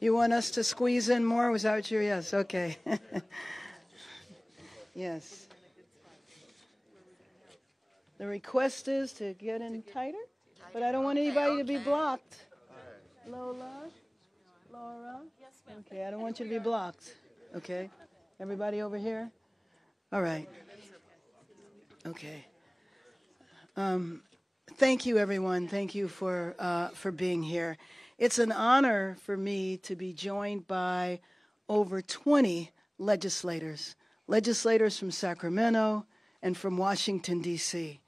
You want us to squeeze in more? Was that what you? Yes. Okay. Yes. The request is to get in tighter, but I don't want anybody to be blocked. Lola, Laura. Okay, I don't want you to be blocked. Okay. Everybody over here? All right. Okay. Thank you, everyone. Thank you for being here. It's an honor for me to be joined by over 20 legislators from Sacramento and from Washington, D.C.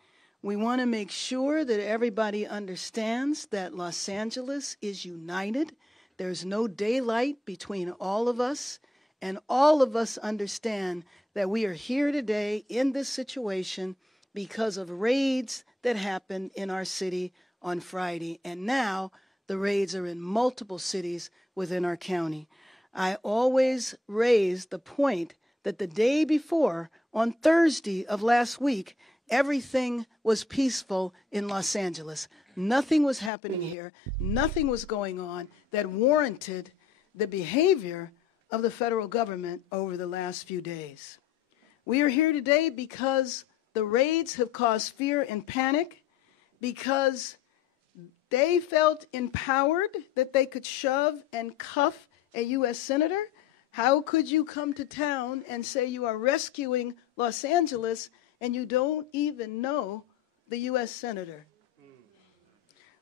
We want to make sure that everybody understands that Los Angeles is united. There's no daylight between all of us, and all of us understand that we are here today in this situation because of raids that happened in our city on Friday. And now the raids are in multiple cities within our county. I always raise the point that the day before, on Thursday of last week, everything was peaceful in Los Angeles. Nothing was happening here. Nothing was going on that warranted the behavior of the federal government over the last few days. We are here today because the raids have caused fear and panic, because they felt empowered that they could shove and cuff a U.S. senator. How could you come to town and say you are rescuing Los Angeles and you don't even know the U.S. senator?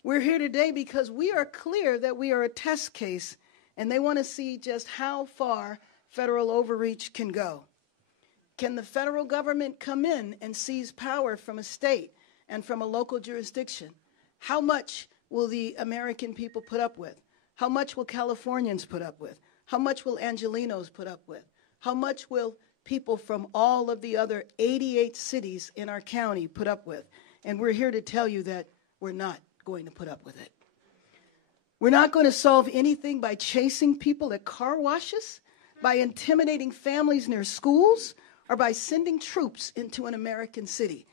We're here today because we are clear that we are a test case, and they want to see just how far federal overreach can go. Can the federal government come in and seize power from a state and from a local jurisdiction? How much will the American people put up with? How much will Californians put up with? How much will Angelenos put up with? How much will people from all of the other 88 cities in our county put up with? And we're here to tell you that we're not going to put up with it. We're not going to solve anything by chasing people at car washes, by intimidating families near schools, or by sending troops into an American city.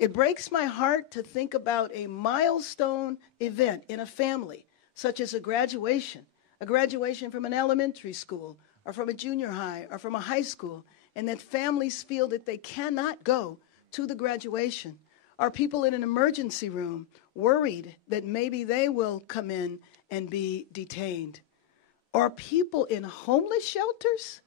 It breaks my heart to think about a milestone event in a family, such as a graduation from an elementary school, or from a junior high, or from a high school, and that families feel that they cannot go to the graduation. Are people in an emergency room worried that maybe they will come in and be detained? Are people in homeless shelters?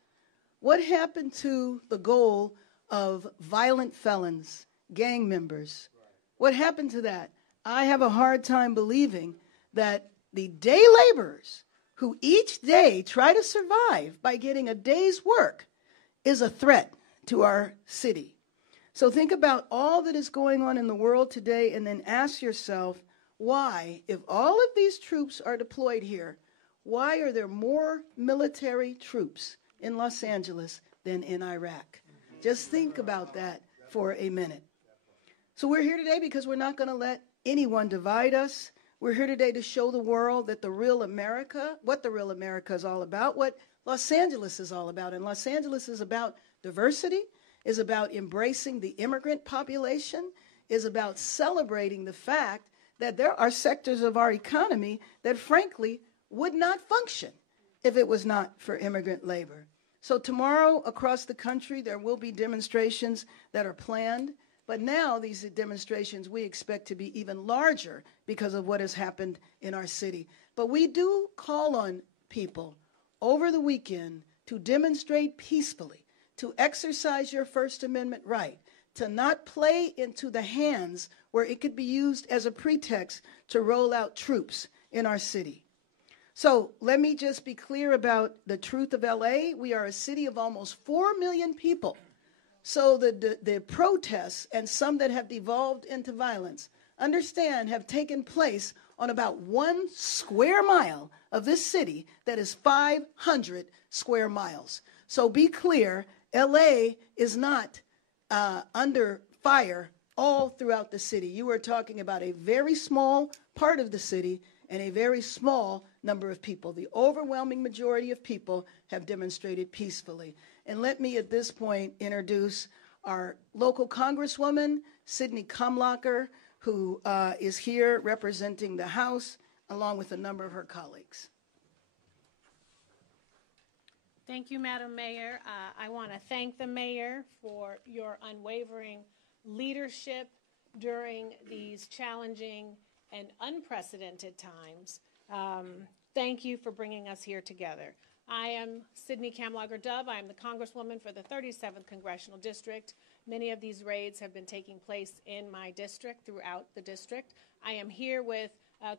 What happened to the goal of violent felons, gang members? What happened to that? I have a hard time believing that the day laborers who each day try to survive by getting a day's work is a threat to our city. So think about all that is going on in the world today, and then ask yourself, why, if all of these troops are deployed here, why are there more military troops in Los Angeles than in Iraq? Just think about that for a minute. So we're here today because we're not going to let anyone divide us. We're here today to show the world that the real America, what the real America is all about, what Los Angeles is all about. And Los Angeles is about diversity, is about embracing the immigrant population, is about celebrating the fact that there are sectors of our economy that frankly would not function if it was not for immigrant labor. So tomorrow across the country there will be demonstrations that are planned, but now these demonstrations we expect to be even larger because of what has happened in our city. But we do call on people over the weekend to demonstrate peacefully, to exercise your First Amendment right, to not play into the hands where it could be used as a pretext to roll out troops in our city. So let me just be clear about the truth of LA. We are a city of almost 4 million people. So the protests, and some that have devolved into violence, understand have taken place on about 1 square mile of this city that is 500 square miles. So be clear, LA is not under fire all throughout the city. You are talking about a very small part of the city and a very small number of people. The overwhelming majority of people have demonstrated peacefully. And let me at this point introduce our local congresswoman, Sidney Kamlacher, who is here representing the House, along with a number of her colleagues. Thank you, Madam Mayor. I want to thank the Mayor for your unwavering leadership during these challenging and unprecedented times. Thank you for bringing us here together. I am Sidney Kamlacher Dove. I am the Congresswoman for the 37th Congressional District. Many of these raids have been taking place in my district, throughout the district. I am here with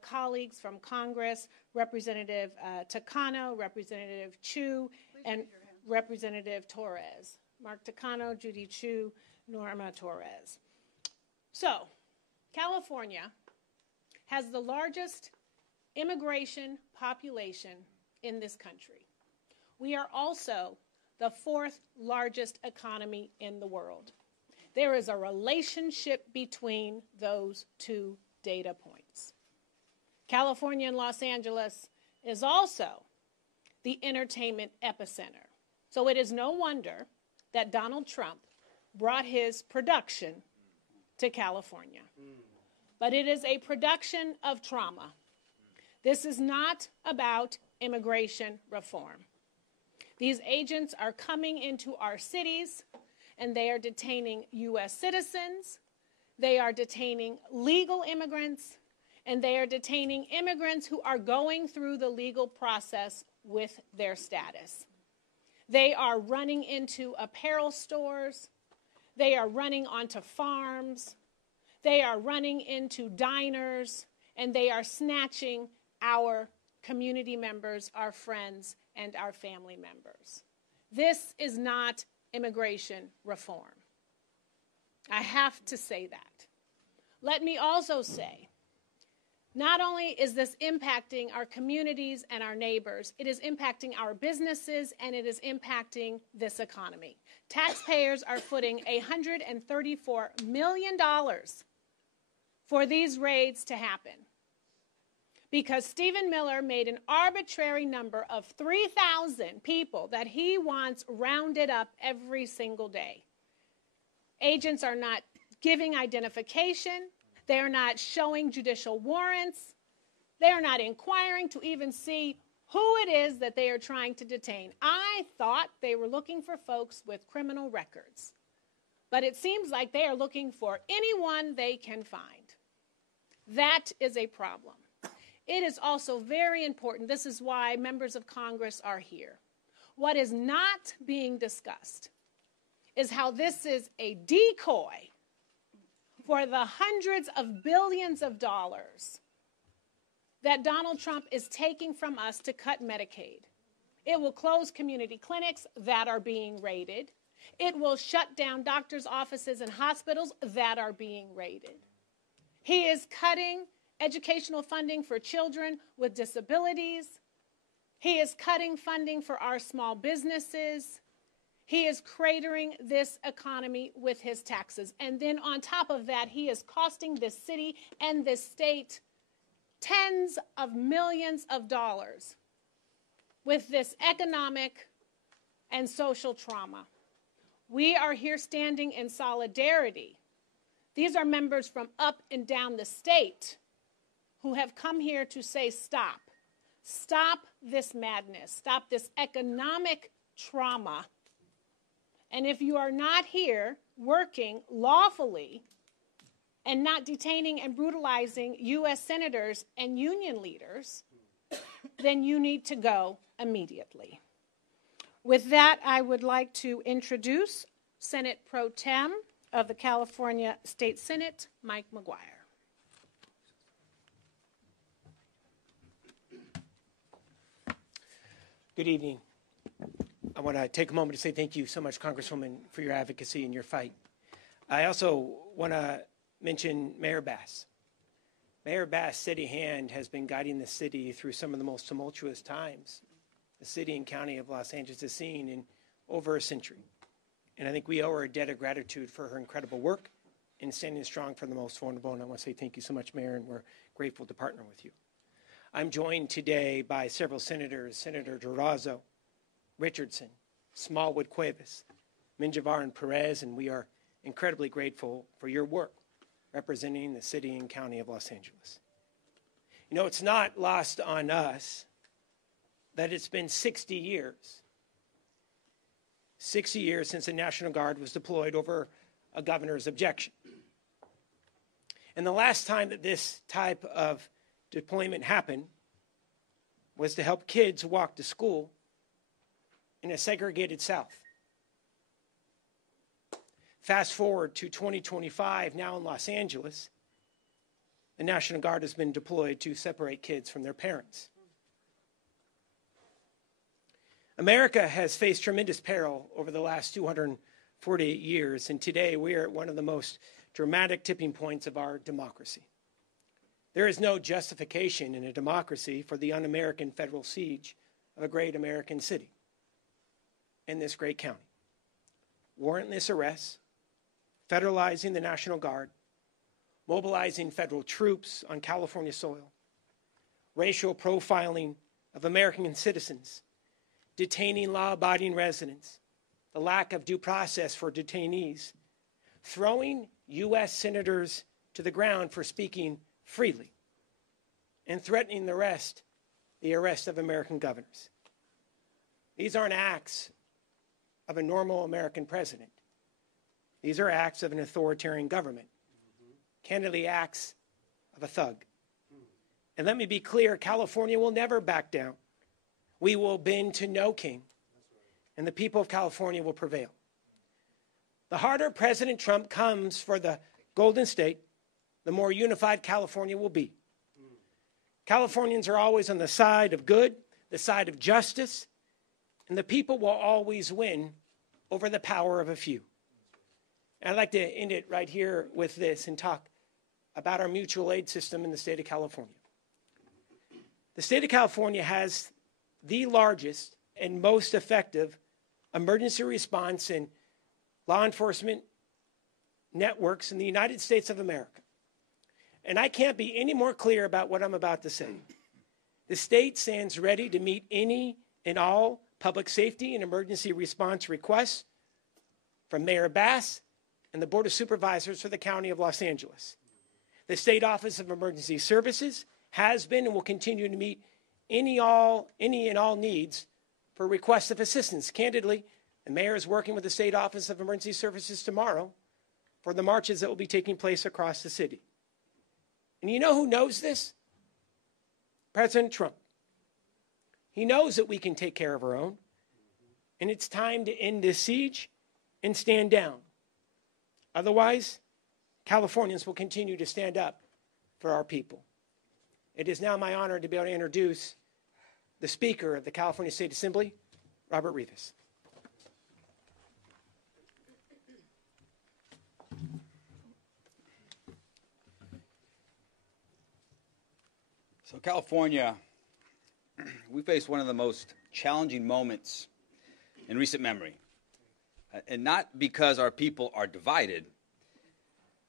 colleagues from Congress, Representative Takano, Representative Chu, and Representative Torres. Mark Takano, Judy Chu, Norma Torres. So, California has the largest immigration population in this country. We are also the 4th largest economy in the world. There is a relationship between those two data points. California and Los Angeles is also the entertainment epicenter. So it is no wonder that Donald Trump brought his production to California. But it is a production of trauma. This is not about immigration reform. These agents are coming into our cities, and they are detaining U.S. citizens, they are detaining legal immigrants, and they are detaining immigrants who are going through the legal process with their status. They are running into apparel stores, they are running onto farms, they are running into diners, and they are snatching our community members, our friends, and our family members. This is not immigration reform. I have to say that. Let me also say, not only is this impacting our communities and our neighbors, it is impacting our businesses and it is impacting this economy. Taxpayers are footing $134 million for these raids to happen because Stephen Miller made an arbitrary number of 3,000 people that he wants rounded up every single day. Agents are not giving identification. They are not showing judicial warrants. They are not inquiring to even see who it is that they are trying to detain. I thought they were looking for folks with criminal records, but it seems like they are looking for anyone they can find. That is a problem. It is also very important. This is why members of Congress are here. What is not being discussed is how this is a decoy for the hundreds of billions of dollars that Donald Trump is taking from us to cut Medicaid. It will close community clinics that are being raided. It will shut down doctors' offices and hospitals that are being raided. He is cutting educational funding for children with disabilities. He is cutting funding for our small businesses. He is cratering this economy with his taxes. And then on top of that, he is costing this city and this state tens of millions of dollars with this economic and social trauma. We are here standing in solidarity. These are members from up and down the state who have come here to say stop. Stop this madness. Stop this economic trauma. And if you are not here working lawfully and not detaining and brutalizing U.S. senators and union leaders, then you need to go immediately. With that, I would like to introduce Senate Pro Tem of the California State Senate, Mike McGuire. Good evening. I want to take a moment to say thank you so much, Congresswoman, for your advocacy and your fight. I also want to mention Mayor Bass. Mayor Bass' steady hand has been guiding the city through some of the most tumultuous times the city and county of Los Angeles has seen in over a century. And I think we owe her a debt of gratitude for her incredible work in standing strong for the most vulnerable. And I want to say thank you so much, Mayor, and we're grateful to partner with you. I'm joined today by several senators, Senator Durazo, Richardson, Smallwood Cuevas, Menjivar, and Perez, and we are incredibly grateful for your work representing the city and county of Los Angeles. You know, it's not lost on us that it's been 60 years 60 years since the National Guard was deployed over a governor's objection. And the last time that this type of deployment happened was to help kids walk to school in a segregated South. Fast forward to 2025, now in Los Angeles, the National Guard has been deployed to separate kids from their parents. America has faced tremendous peril over the last 248 years, and today we are at one of the most dramatic tipping points of our democracy. There is no justification in a democracy for the un-American federal siege of a great American city in this great county. Warrantless arrests, federalizing the National Guard, mobilizing federal troops on California soil, racial profiling of American citizens, detaining law-abiding residents, the lack of due process for detainees, throwing U.S. senators to the ground for speaking freely, and threatening the arrest of American governors. These aren't acts of a normal American president. These are acts of an authoritarian government, candidly acts of a thug. And let me be clear, California will never back down. We will bend to no king, and the people of California will prevail. The harder President Trump comes for the Golden State, the more unified California will be. Californians are always on the side of good, the side of justice, and the people will always win over the power of a few. And I'd like to end it right here with this and talk about our mutual aid system in the state of California. The state of California has the largest and most effective emergency response and law enforcement networks in the United States of America. And I can't be any more clear about what I'm about to say. The state stands ready to meet any and all public safety and emergency response requests from Mayor Bass and the Board of Supervisors for the County of Los Angeles. The State Office of Emergency Services has been and will continue to meet any and all needs for requests of assistance. Candidly, the mayor is working with the State Office of Emergency Services tomorrow for the marches that will be taking place across the city. And you know who knows this? President Trump. He knows that we can take care of our own, and it's time to end this siege and stand down. Otherwise, Californians will continue to stand up for our people. It is now my honor to be able to introduce the Speaker of the California State Assembly, Robert Rivas. So California, we face one of the most challenging moments in recent memory. And not because our people are divided,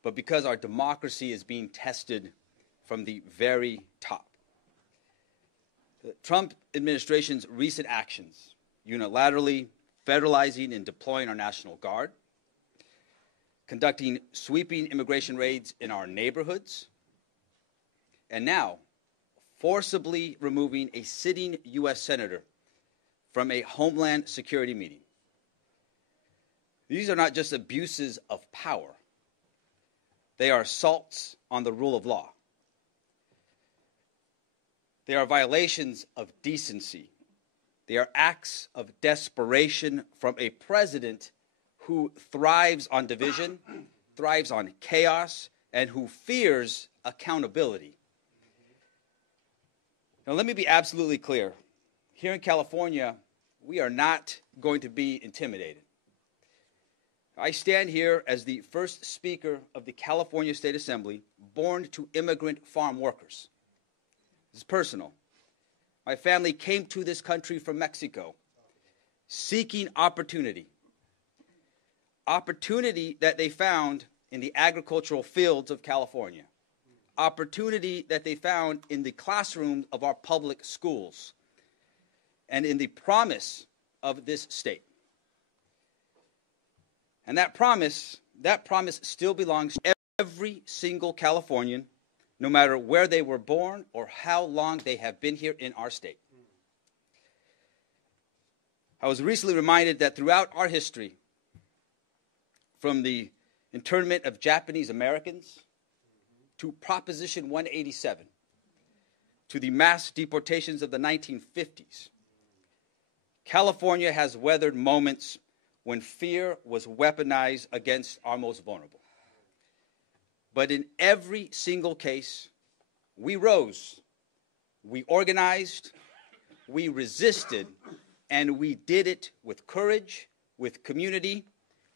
but because our democracy is being tested from the very top. The Trump administration's recent actions, unilaterally federalizing and deploying our National Guard, conducting sweeping immigration raids in our neighborhoods, and now forcibly removing a sitting U.S. senator from a Homeland Security meeting. These are not just abuses of power. They are assaults on the rule of law. They are violations of decency. They are acts of desperation from a president who thrives on division, thrives on chaos, and who fears accountability. Now, let me be absolutely clear. Here in California, we are not going to be intimidated. I stand here as the first Speaker of the California State Assembly, born to immigrant farm workers. This is personal. My family came to this country from Mexico, seeking opportunity. Opportunity that they found in the agricultural fields of California. Opportunity that they found in the classrooms of our public schools and in the promise of this state. And that promise that promise still belongs to every single Californian, no matter where they were born or how long they have been here in our state. I was recently reminded that throughout our history, from the internment of Japanese Americans to Proposition 187, to the mass deportations of the 1950s, California has weathered moments when fear was weaponized against our most vulnerable. But in every single case, we rose, we organized, we resisted, and we did it with courage, with community,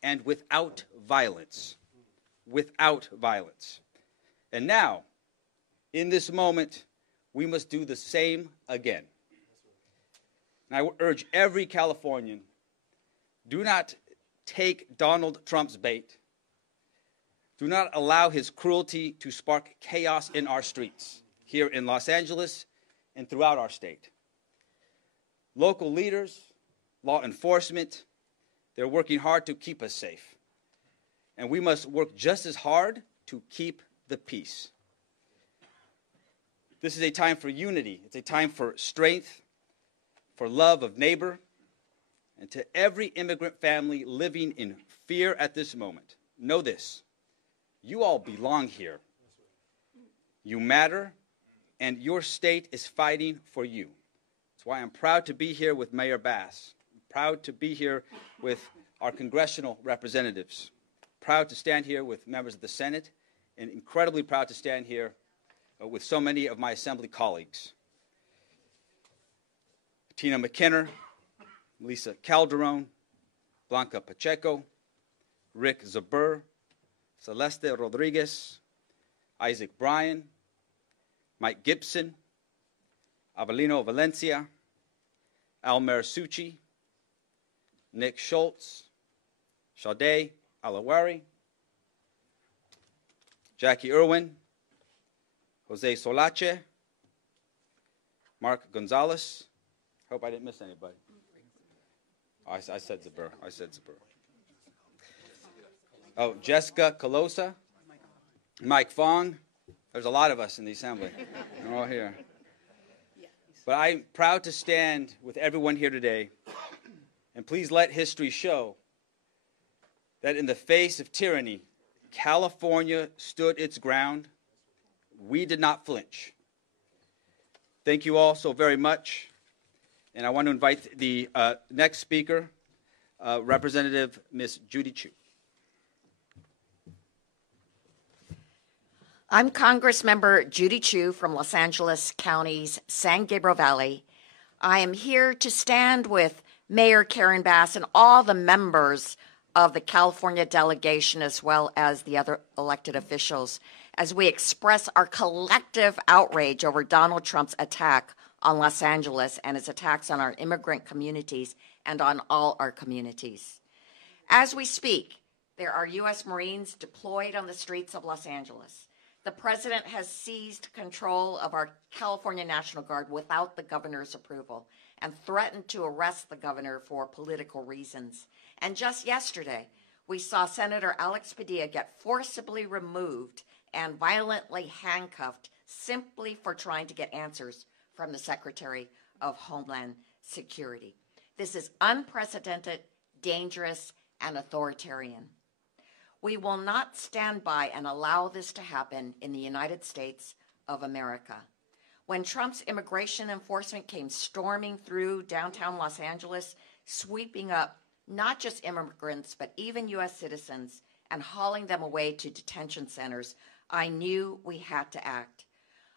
and without violence. Without violence. And now, in this moment, we must do the same again. And I urge every Californian, do not take Donald Trump's bait. Do not allow his cruelty to spark chaos in our streets, here in Los Angeles and throughout our state. Local leaders, law enforcement, they're working hard to keep us safe. And we must work just as hard to keep the peace. This is a time for unity. It's a time for strength, for love of neighbor. And to every immigrant family living in fear at this moment, know this: you all belong here. You matter, and your state is fighting for you. That's why I'm proud to be here with Mayor Bass. I'm proud to be here with our congressional representatives. Proud to stand here with members of the Senate, and incredibly proud to stand here with so many of my Assembly colleagues. Tina McKinnon, Lisa Calderon, Blanca Pacheco, Rick Zabur, Celeste Rodriguez, Isaac Bryan, Mike Gibson, Avelino Valencia, Almer Suchi, Nick Schultz, Sade Alawari, Jackie Irwin, Jose Solache, Mark Gonzalez. Hope I didn't miss anybody. Oh, I said Zabur. Oh, Jessica Colosa, Mike Fong. There's a lot of us in the Assembly. We're all here. But I'm proud to stand with everyone here today. And please let history show that in the face of tyranny, California stood its ground. We did not flinch. Thank you all so very much. And I want to invite the next speaker, Representative Ms. Judy Chu. I'm Congressmember Judy Chu from Los Angeles County's San Gabriel Valley. I am here to stand with Mayor Karen Bass and all the members of the California delegation, as well as the other elected officials, as we express our collective outrage over Donald Trump's attack on Los Angeles and his attacks on our immigrant communities and on all our communities. As we speak, there are U.S. Marines deployed on the streets of Los Angeles. The president has seized control of our California National Guard without the governor's approval and threatened to arrest the governor for political reasons. And just yesterday, we saw Senator Alex Padilla get forcibly removed and violently handcuffed simply for trying to get answers from the Secretary of Homeland Security. This is unprecedented, dangerous, and authoritarian. We will not stand by and allow this to happen in the United States of America. When Trump's immigration enforcement came storming through downtown Los Angeles, sweeping up not just immigrants, but even U.S. citizens, and hauling them away to detention centers, I knew we had to act.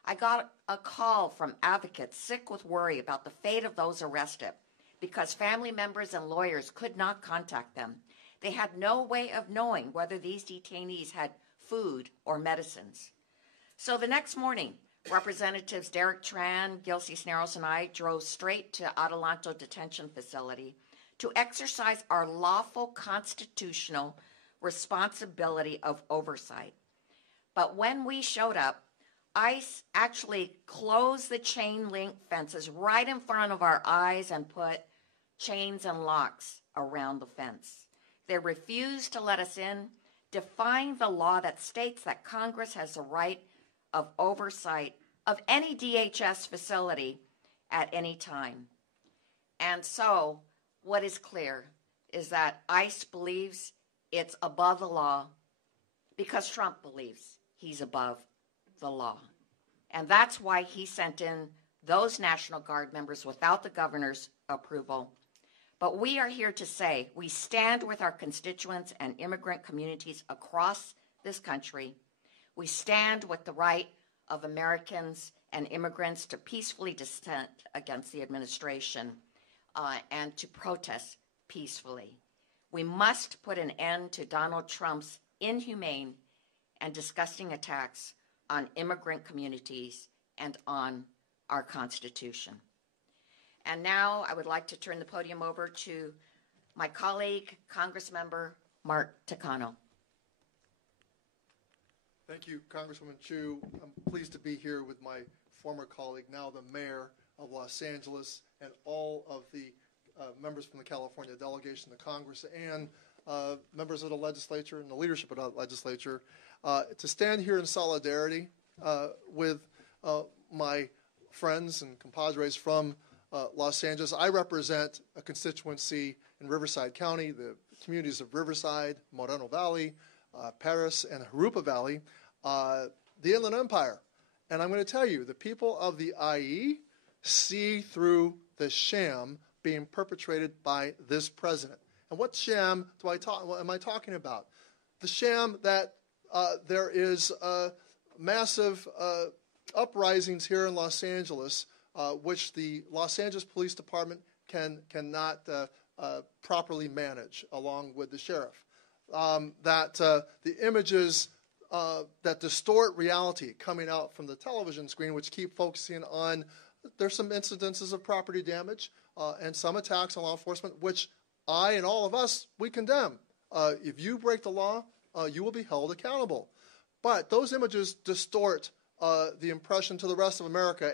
I got a call from advocates sick with worry about the fate of those arrested because family members and lawyers could not contact them. They had no way of knowing whether these detainees had food or medicines. So the next morning, Representatives Derek Tran, Gil Cisneros, and I drove straight to Adelanto Detention Facility to exercise our lawful constitutional responsibility of oversight. But when we showed up, ICE actually closed the chain link fences right in front of our eyes and put chains and locks around the fence. They refused to let us in. defying the law that states that Congress has the right of oversight of any DHS facility at any time. And so, what is clear is that ICE believes it's above the law because Trump believes he's above the law. And that's why he sent in those National Guard members without the governor's approval. But we are here to say we stand with our constituents and immigrant communities across this country. We stand with the right of Americans and immigrants to peacefully dissent against the administration and to protest peacefully. We must put an end to Donald Trump's inhumane and disgusting attacks on immigrant communities and on our Constitution. And now I would like to turn the podium over to my colleague, Congressmember Mark Takano. Thank you, Congresswoman Chu. I'm pleased to be here with my former colleague, now the mayor of Los Angeles, and all of the members from the California delegation to Congress and members of the legislature and the leadership of the legislature to stand here in solidarity with my friends and compadres from Los Angeles. I represent a constituency in Riverside County, the communities of Riverside, Moreno Valley, Paris, and Jurupa Valley, the Inland Empire. And I'm going to tell you, the people of the IE see through the sham being perpetrated by this president. And what sham what am I talking about? The sham that there is massive uprisings here in Los Angeles, which the Los Angeles Police Department cannot properly manage, along with the sheriff. The images that distort reality coming out from the television screen, which keep focusing on, there's some incidences of property damage and some attacks on law enforcement, which I and all of us, we condemn. If you break the law, you will be held accountable. But those images distort the impression to the rest of America,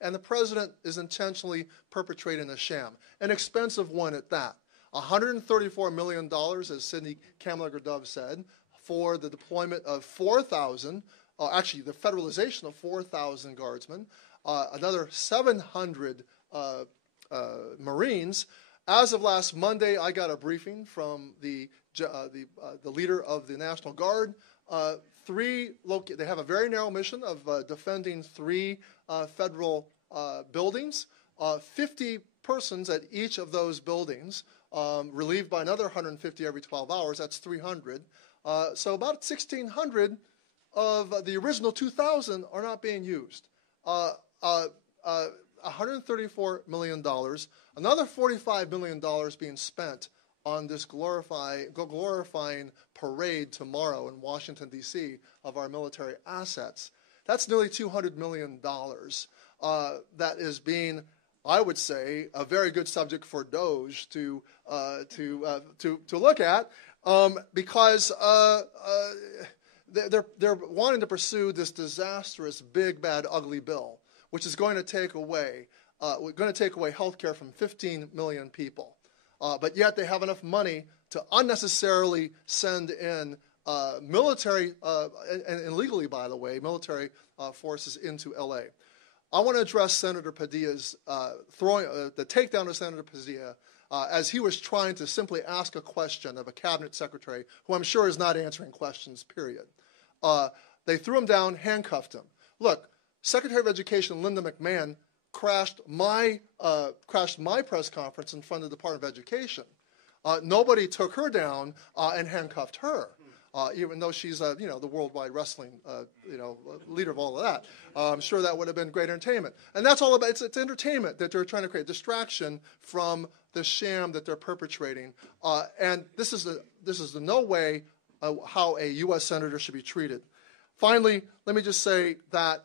and the president is intentionally perpetrating a sham, an expensive one at that. $134 million, as Sidney Kamlager-Dove said, for the deployment of 4,000, actually the federalization of 4,000 guardsmen, another 700 Marines. As of last Monday, I got a briefing from the leader of the National Guard. They have a very narrow mission of defending 3 federal buildings, 50 persons at each of those buildings, relieved by another 150 every 12 hours. That's 300. So about 1,600 of the original 2,000 are not being used. $134 million, another $45 million being spent on this glorifying parade tomorrow in Washington, D.C. of our military assets. That's nearly $200 million that is being, I would say, a very good subject for DOJ to look at because they're wanting to pursue this disastrous, big, bad, ugly bill, which is going to take away health care from 15 million people. But yet they have enough money to unnecessarily send in military, and legally, by the way, military forces into L.A. I want to address Senator Padilla's the takedown of Senator Padilla as he was trying to simply ask a question of a cabinet secretary who I'm sure is not answering questions, period. They threw him down, handcuffed him. Look, Secretary of Education Linda McMahon crashed my press conference in front of the Department of Education. Nobody took her down and handcuffed her, even though she's the worldwide wrestling leader of all of that. I'm sure that would have been great entertainment. And that's all about it's entertainment that they're trying to create, distraction from the sham that they're perpetrating. And this is the no way how a U.S. senator should be treated. Finally, let me just say that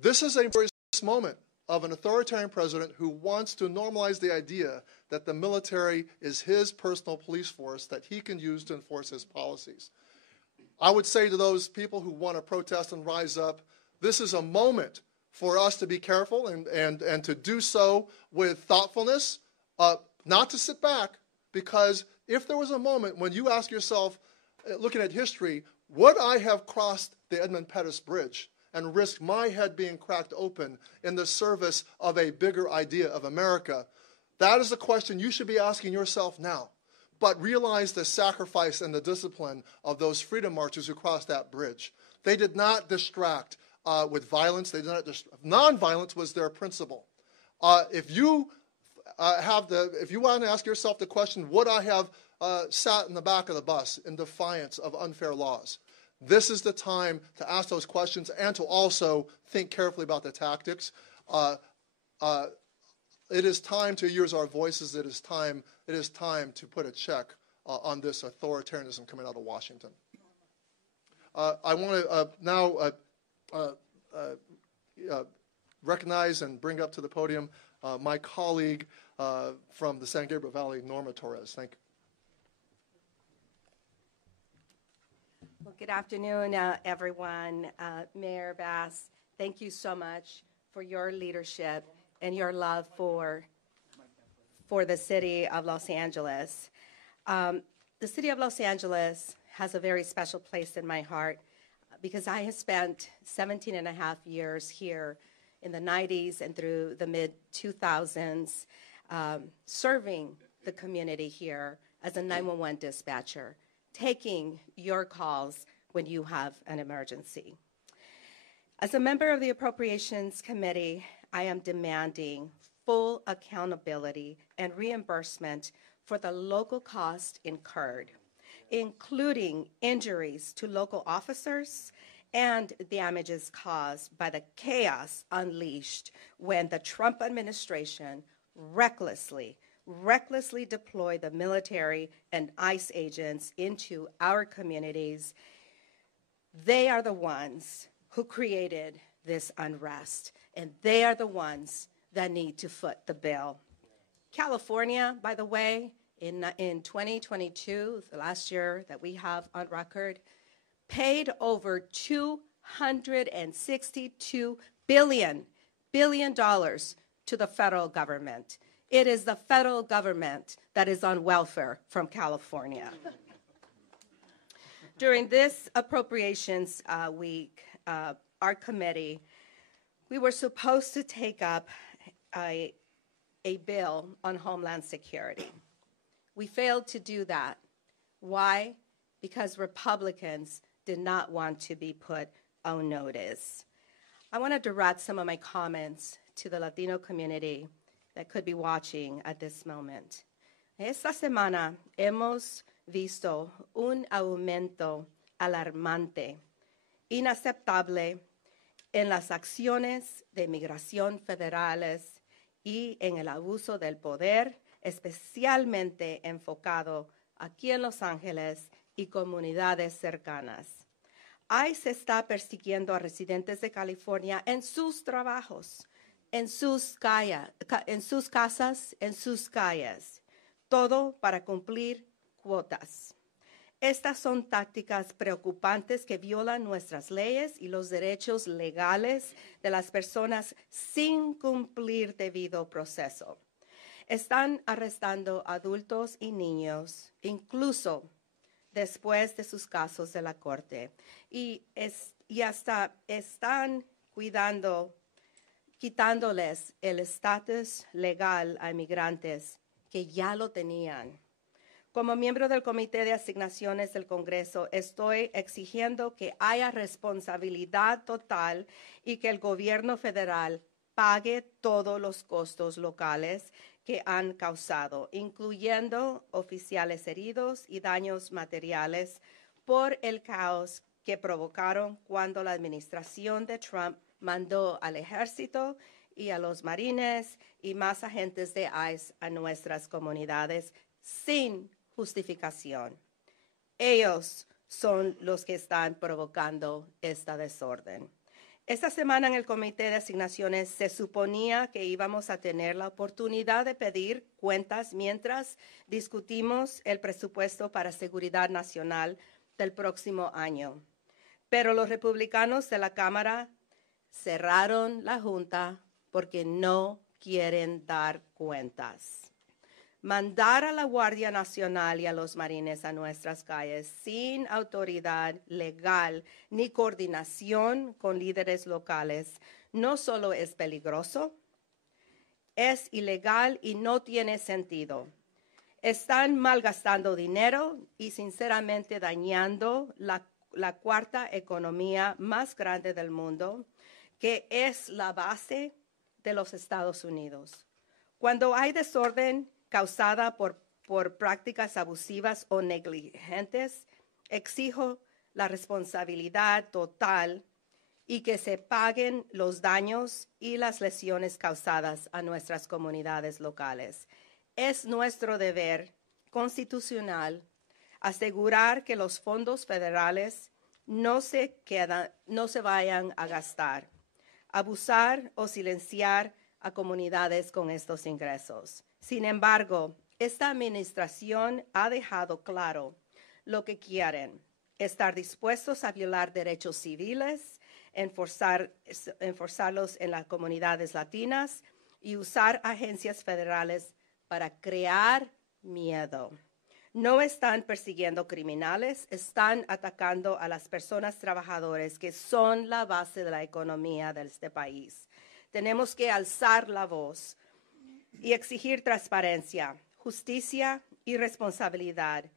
this is a very moment of an authoritarian president who wants to normalize the idea that the military is his personal police force that he can use to enforce his policies. I would say to those people who want to protest and rise up, this is a moment for us to be careful and to do so with thoughtfulness, not to sit back, because if there was a moment when you ask yourself, looking at history, would I have crossed the Edmund Pettus Bridge and risked my head being cracked open in the service of a bigger idea of America? That is a question you should be asking yourself now. But realize the sacrifice and the discipline of those freedom marchers who crossed that bridge. They did not distract with violence. They did not nonviolence was their principle. If you want to ask yourself the question, would I have sat in the back of the bus in defiance of unfair laws? This is the time to ask those questions and to also think carefully about the tactics. It is time to use our voices. It is time to put a check on this authoritarianism coming out of Washington. I want to now recognize and bring up to the podium my colleague from the San Gabriel Valley, Norma Torres. Thank you. Well, good afternoon, everyone. Mayor Bass, thank you so much for your leadership and your love for the city of Los Angeles. The city of Los Angeles has a very special place in my heart because I have spent 17 and a half years here in the 90s and through the mid-2000s serving the community here as a 911 dispatcher, taking your calls when you have an emergency. As a member of the Appropriations Committee, I am demanding full accountability and reimbursement for the local cost incurred, including injuries to local officers and damages caused by the chaos unleashed when the Trump administration recklessly deployed the military and ICE agents into our communities. They are the ones who created this unrest, and they are the ones that need to foot the bill. California, by the way, in 2022, the last year that we have on record, paid over $262 billion to the federal government. It is the federal government that is on welfare from California. During this appropriations week, our committee, we were supposed to take up a bill on Homeland Security. We failed to do that. Why? Because Republicans did not want to be put on notice. I want to direct some of my comments to the Latino community that could be watching at this moment. Esta semana hemos visto un aumento alarmante, inaceptable en las acciones de migración federales y en el abuso del poder, especialmente enfocado aquí en Los Ángeles y comunidades cercanas. ICE está persiguiendo a residentes de California en sus trabajos, en sus casas, en sus calles, todo para cumplir cuotas. Estas son tácticas preocupantes que violan nuestras leyes y los derechos legales de las personas sin cumplir debido proceso. Están arrestando adultos y niños, incluso después de sus casos de la corte, y hasta están quitándoles el estatus legal a inmigrantes que ya lo tenían. Como miembro del Comité de Asignaciones del Congreso, estoy exigiendo que haya responsabilidad total y que el gobierno federal pague todos los costos locales que han causado, incluyendo oficiales heridos y daños materiales por el caos que provocaron cuando la administración de Trump mandó al ejército y a los marines y más agentes de ICE a nuestras comunidades sin justificación. Ellos son los que están provocando esta desorden. Esta semana en el Comité de Asignaciones se suponía que íbamos a tener la oportunidad de pedir cuentas mientras discutimos el presupuesto para seguridad nacional del próximo año. Pero los republicanos de la Cámara cerraron la Junta porque no quieren dar cuentas. mandar a la Guardia Nacional y a los marines a nuestras calles sin autoridad legal ni coordinación con líderes locales no solo es peligroso, es ilegal y no tiene sentido. Están malgastando dinero y sinceramente dañando la cuarta economía más grande del mundo, que es la base de los Estados Unidos. Cuando hay desorden causada por prácticas abusivas o negligentes, exijo la responsabilidad total y que se paguen los daños y las lesiones causadas a nuestras comunidades locales. Es nuestro deber constitucional asegurar que los fondos federales no se vayan a gastar, abusar o silenciar a comunidades con estos ingresos. Sin embargo, esta administración ha dejado claro lo que quieren: estar dispuestos a violar derechos civiles, enforzarlos en las comunidades latinas y usar agencias federales para crear miedo. No están persiguiendo criminales, están atacando a las personas trabajadoras que son la base de la economía de este país. Tenemos que alzar la voz y exigir transparencia, justicia y responsabilidad.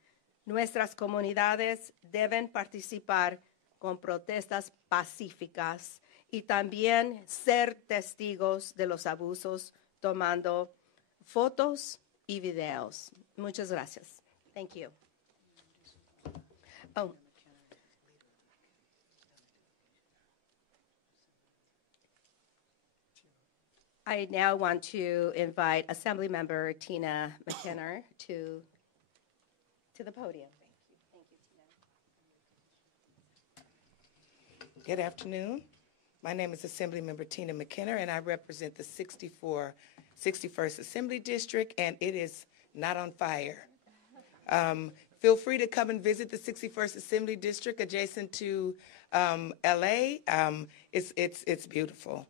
Nuestras comunidades deben participar con protestas pacíficas y también ser testigos de los abusos tomando fotos y videos. Muchas gracias. Thank you. Oh. I now want to invite Assemblymember Tina McKenna to the podium. Thank you, Tina. Good afternoon. My name is Assemblymember Tina McKenna, and I represent the 61st Assembly District, and it is not on fire. Feel free to come and visit the 61st Assembly District adjacent to LA. It's beautiful.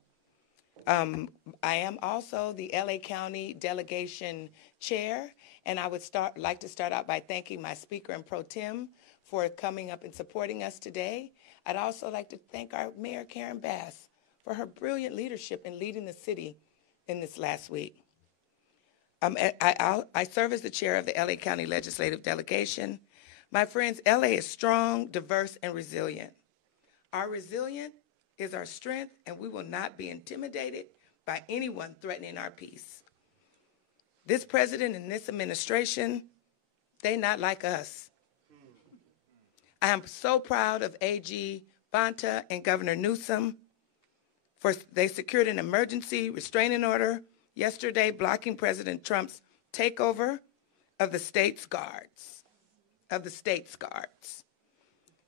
I am also the LA County Delegation Chair, and I would like to start out by thanking my Speaker and Pro Tem for coming up and supporting us today. I'd also like to thank our Mayor, Karen Bass, for her brilliant leadership in leading the city in this last week. I serve as the chair of the LA County Legislative Delegation. My friends, LA is strong, diverse, and resilient. Our resilience is our strength, and we will not be intimidated by anyone threatening our peace. This president and this administration, they not like us. I am so proud of AG Bonta and Governor Newsom for they secured an emergency restraining order yesterday blocking President Trump's takeover of the state's guards.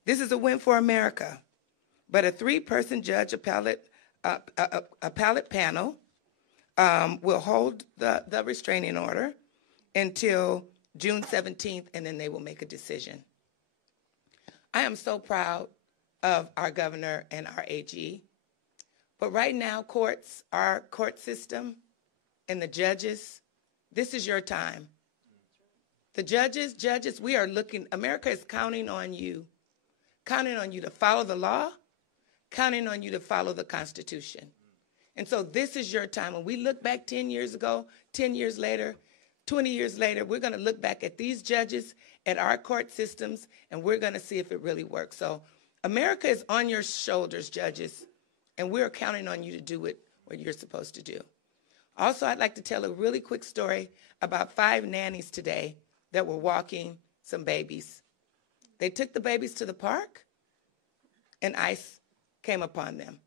This is a win for America, but a 3-person judge appellate panel will hold the restraining order until June 17th, and then they will make a decision. I am so proud of our governor and our AG, but right now courts, our court system, and the judges, this is your time. The judges, we are looking, America is counting on you to follow the law, counting on you to follow the Constitution. And so this is your time. When we look back 10 years ago, 10 years later, 20 years later, we're going to look back at these judges, at our court systems, and we're going to see if it really works. So America is on your shoulders, judges, and we're counting on you to do what you're supposed to do. Also, I'd like to tell a really quick story about 5 nannies today that were walking some babies. They took the babies to the park, and ICE came upon them.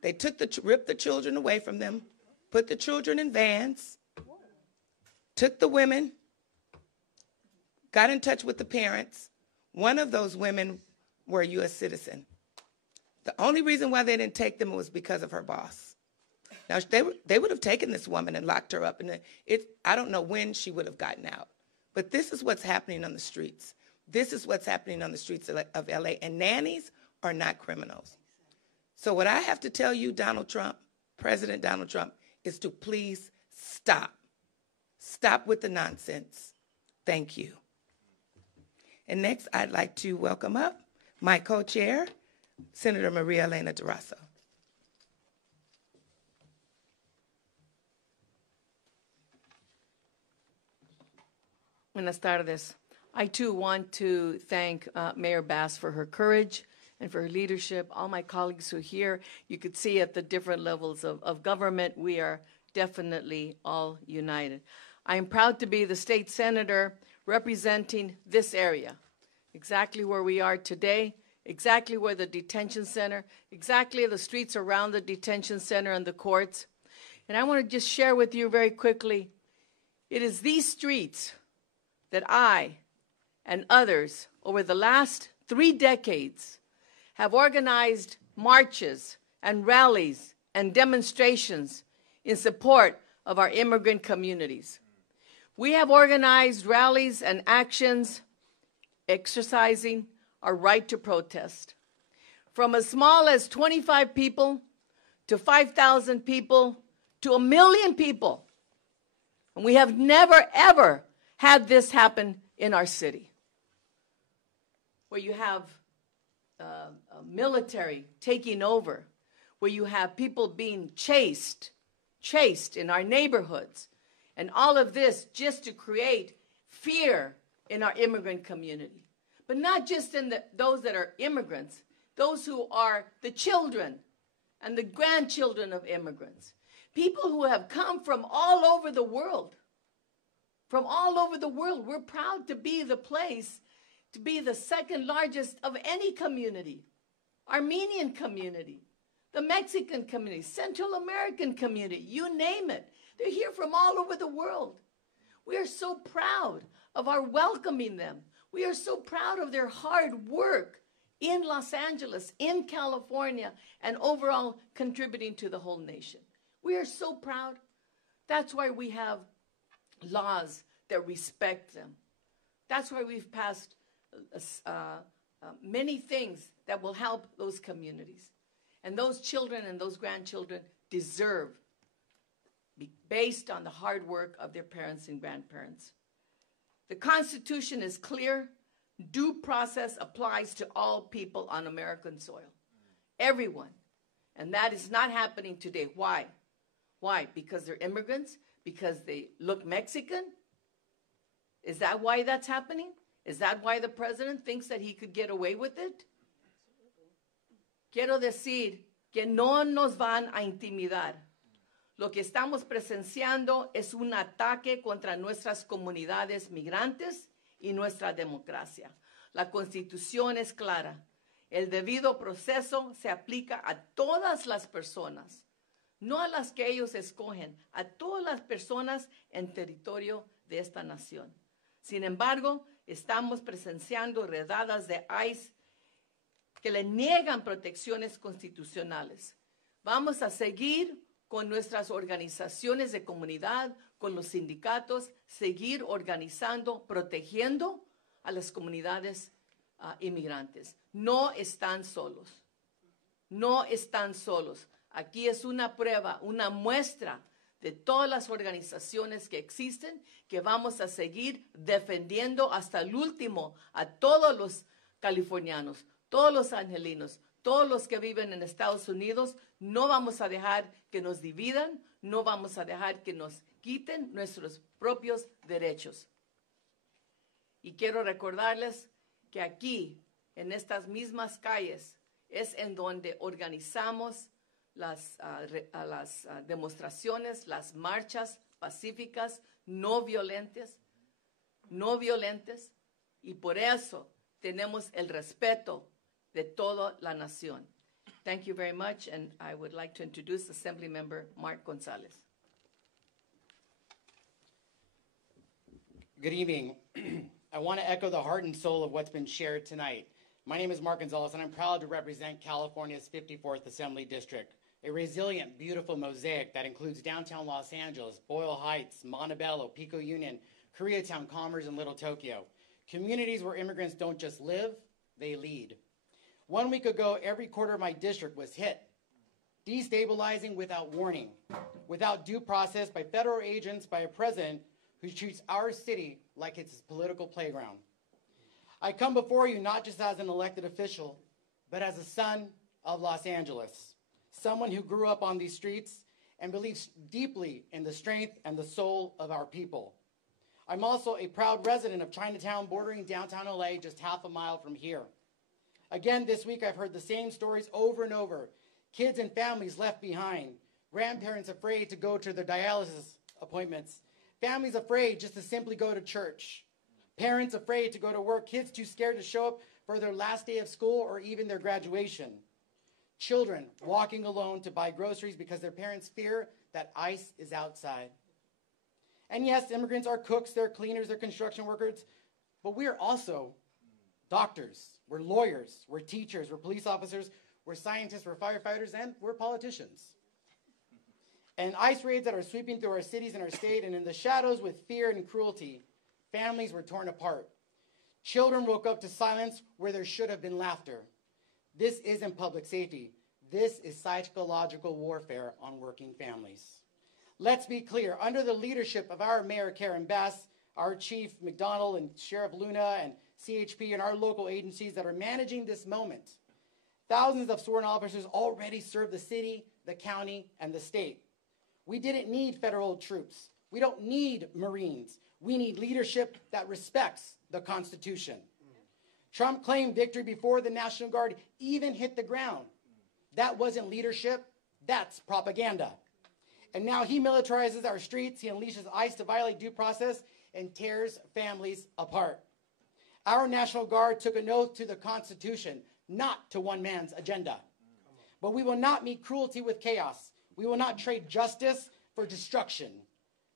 They ripped the children away from them, put the children in vans, took the women, got in touch with the parents. One of those women were a U.S. citizen. The only reason why they didn't take them was because of her boss. Now, they would have taken this woman and locked her up, and I don't know when she would have gotten out. But this is what's happening on the streets. This is what's happening on the streets of L.A., and nannies are not criminals. So what I have to tell you, Donald Trump, President Donald Trump, is to please stop. Stop with the nonsense. Thank you. And next, I'd like to welcome up my co-chair, Senator Maria Elena Durazo. Buenas tardes. I too want to thank Mayor Bass for her courage and for her leadership. All my colleagues who are here, you could see at the different levels of government, we are definitely all united. I am proud to be the state senator representing this area, exactly where we are today, exactly where the detention center, exactly the streets around the detention center and the courts. And I want to just share with you very quickly, it is these streets that I and others over the last 3 decades have organized marches and rallies and demonstrations in support of our immigrant communities. We have organized rallies and actions exercising our right to protest. From as small as 25 people to 5,000 people to 1 million people. And we have never, ever had this happen in our city, where you have military taking over, where you have people being chased in our neighborhoods, and all of this just to create fear in our immigrant community. But not just in those that are immigrants, those who are the children and the grandchildren of immigrants, people who have come from all over the world. From all over the world, we're proud to be the place, to be the second largest of any community. Armenian community, the Mexican community, Central American community, you name it. They're here from all over the world. We are so proud of our welcoming them. We are so proud of their hard work in Los Angeles, in California, and overall contributing to the whole nation. We are so proud. That's why we have laws that respect them. That's why we've passed many things that will help those communities. And those children and those grandchildren deserve, based on the hard work of their parents and grandparents. The Constitution is clear. Due process applies to all people on American soil. Everyone. And that is not happening today. Why? Why? Because they're immigrants? Because they look Mexican? Is that why that's happening? Is that why the president thinks that he could get away with it? Quiero decir que no nos van a intimidar. Lo que estamos presenciando es un ataque contra nuestras comunidades migrantes y nuestra democracia. La Constitución es clara. El debido proceso se aplica a todas las personas, no a las que ellos escogen, a todas las personas en territorio de esta nación. Sin embargo, estamos presenciando redadas de ICE que le niegan protecciones constitucionales. Vamos a seguir con nuestras organizaciones de comunidad, con los sindicatos, seguir organizando, protegiendo a las comunidades inmigrantes. No están solos. No están solos. Aquí es una prueba, una muestra de todas las organizaciones que existen, que vamos a seguir defendiendo hasta el último a todos los californianos, todos los angelinos, todos los que viven en Estados Unidos. No vamos a dejar que nos dividan, no vamos a dejar que nos quiten nuestros propios derechos. Y quiero recordarles que aquí, en estas mismas calles, es en donde organizamos las demostraciones, las marchas pacíficas, no violentes, y por eso tenemos el respeto de toda la nación. Thank you very much, and I would like to introduce Assemblymember Mark Gonzalez. Good evening. I want to echo the heart and soul of what's been shared tonight. My name is Mark Gonzalez, and I'm proud to represent California's 54th Assembly District, a resilient, beautiful mosaic that includes downtown Los Angeles, Boyle Heights, Montebello, Pico Union, Koreatown, Commerce, and Little Tokyo. Communities where immigrants don't just live, they lead. 1 week ago, every quarter of my district was hit, destabilizing without warning, without due process by federal agents, by a president who treats our city like it's his political playground. I come before you not just as an elected official, but as a son of Los Angeles, someone who grew up on these streets and believes deeply in the strength and the soul of our people. I'm also a proud resident of Chinatown, bordering downtown LA, just half a mile from here. Again, this week I've heard the same stories over and over. Kids and families left behind, grandparents afraid to go to their dialysis appointments, families afraid just to simply go to church, parents afraid to go to work, kids too scared to show up for their last day of school or even their graduation, children walking alone to buy groceries because their parents fear that ICE is outside. And yes, immigrants are cooks, they're cleaners, they're construction workers, but we are also doctors, we're lawyers, we're teachers, we're police officers, we're scientists, we're firefighters, and we're politicians. And ICE raids that are sweeping through our cities and our state, and in the shadows with fear and cruelty, families were torn apart. Children woke up to silence where there should have been laughter. This isn't public safety. This is psychological warfare on working families. Let's be clear, under the leadership of our Mayor Karen Bass, our Chief McDonald and Sheriff Luna and CHP and our local agencies that are managing this moment, thousands of sworn officers already serve the city, the county, and the state. We didn't need federal troops. We don't need Marines. We need leadership that respects the Constitution. Trump claimed victory before the National Guard even hit the ground. That wasn't leadership, that's propaganda. And now he militarizes our streets, he unleashes ICE to violate due process and tears families apart. Our National Guard took an oath to the Constitution, not to one man's agenda. But we will not meet cruelty with chaos. We will not trade justice for destruction.